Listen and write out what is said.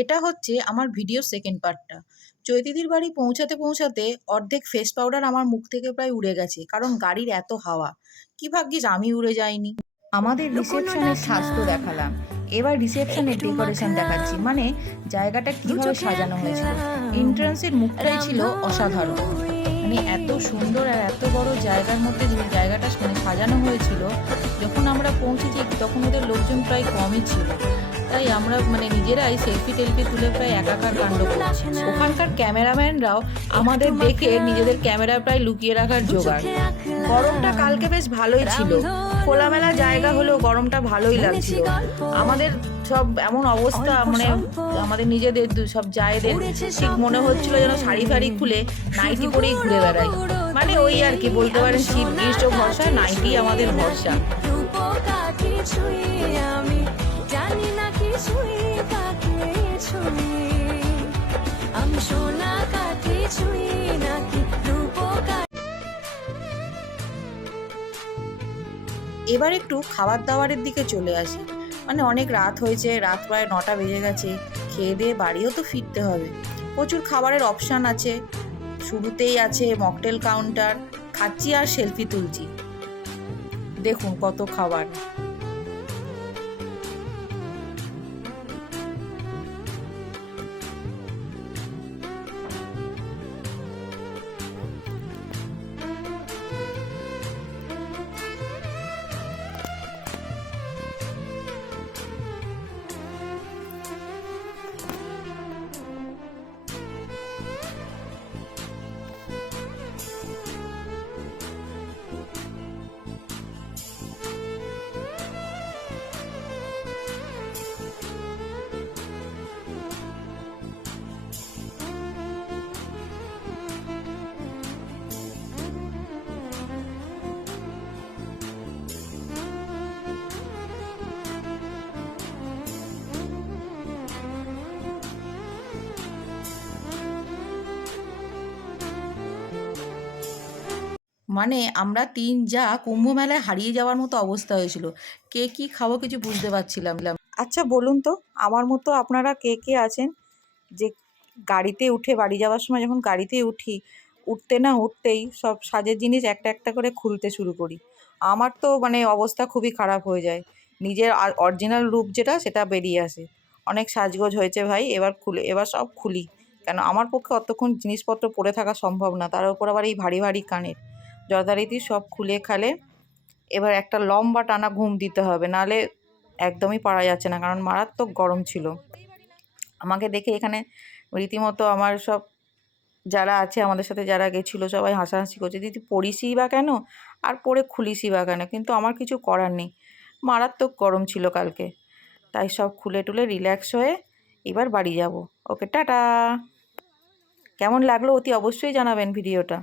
এটা হচ্ছে আমার ভিডিওর সেকেন্ড পার্টটা। চৈতিদির বাড়ি পৌঁছাতে পৌঁছাতে অর্ধেক ফেস পাউডার আমার মুখ থেকে প্রায় উড়ে গেছে, কারণ গাড়ির এত হাওয়া। কি ভাগ্যিস আমি উড়ে যাইনি। আমাদের রিসেপশনের সাজ তো দেখালাম, এবার রিসেপশনের ডেকোরেশন দেখাচ্ছি, মানে জায়গাটা কিভাবে সাজানো হয়েছিল। এন্ট্রান্সের মুখটাই ছিল অসাধারণ, মানে এত সুন্দর আর এত বড় জায়গার মধ্যে যে জায়গাটা মানে সাজানো হয়েছিল। যখন আমরা পৌঁছেছি তখন ওদের লোকজন প্রায় কমই ছিল, তাই আমরা মানে নিজেরাই সেলফি টেলফি তুলে প্রায় একাকার কাণ্ড করছি। ওখানকার ক্যামেরাম্যানরাও আমাদের দেখে নিজেদের ক্যামেরা প্রায় লুকিয়ে রাখার জোগাড়। গরমটা কালকে বেশ ভালোই ছিল, খোলামেলা জায়গা হলেও গরমটা ভালোই লাগছিল। আমাদের সব এমন অবস্থা, মানে আমাদের নিজেদের সব জায়েদের ঠিক মনে হচ্ছিল যেন শাড়ি ফাড়ি খুলে নাইটি পরেই ঘুরে বেড়াই। মানে ওই আর কি বলতে পারেন, শীত গ্রীষ্ম ভরসা, নাইটি আমাদের ভরসা। এবার একটু খাবার দাবারের দিকে চলে আসি। মানে অনেক রাত হয়েছে, রাত প্রায় 9টা বেজে গেছে। খেয়ে দিয়ে বাড়িও তো ফিরতে হবে। প্রচুর খাবারের অপশান আছে। শুরুতেই আছে মকটেল কাউন্টার, খাচ্ছি আর সেলফি তুলছি। দেখুন কত খাবার। মানে আমরা তিন যা কুম্ভ মেলায় হারিয়ে যাওয়ার মতো অবস্থা হয়েছিল। কে কি খাবো কিছু বুঝতে পারছিলাম না। আচ্ছা বলুন তো, আমার মতো আপনারা কে কে আছেন যে গাড়িতে উঠে বাড়ি যাওয়ার সময় যখন গাড়িতে উঠি, উঠতে না উঠতেই সব সাজের জিনিস একটা একটা করে খুলতে শুরু করি। আমার তো মানে অবস্থা খুবই খারাপ হয়ে যায়। নিজের অরিজিনাল রূপ যেটা সেটা বেরিয়ে আসে। অনেক সাজগোজ হয়েছে ভাই, এবার সব খুলি। কেন আমার পক্ষে অতক্ষণ জিনিসপত্র পরে থাকা সম্ভব না, তার উপর আবার এই ভারী ভারী কানের। যথারীতি সব খুলে খালে এবার একটা লম্বা টানা ঘুম দিতে হবে, নাহলে একদমই পারা যাচ্ছে না, কারণ মারাত্মক গরম ছিল। আমাকে দেখে এখানে রীতিমতো আমার সব যারা আছে আমাদের সাথে যারা গেছিলো সবাই হাসাহাসি করছে, দিদি পড়িসই বা কেন আর পরে খুলিসই বা কেন। কিন্তু আমার কিছু করার নেই, মারাত্মক গরম ছিল কালকে। তাই সব খুলে টুলে রিল্যাক্স হয়ে এবার বাড়ি যাব। ওকে টাটা। কেমন লাগলো অতি অবশ্যই জানাবেন ভিডিওটা।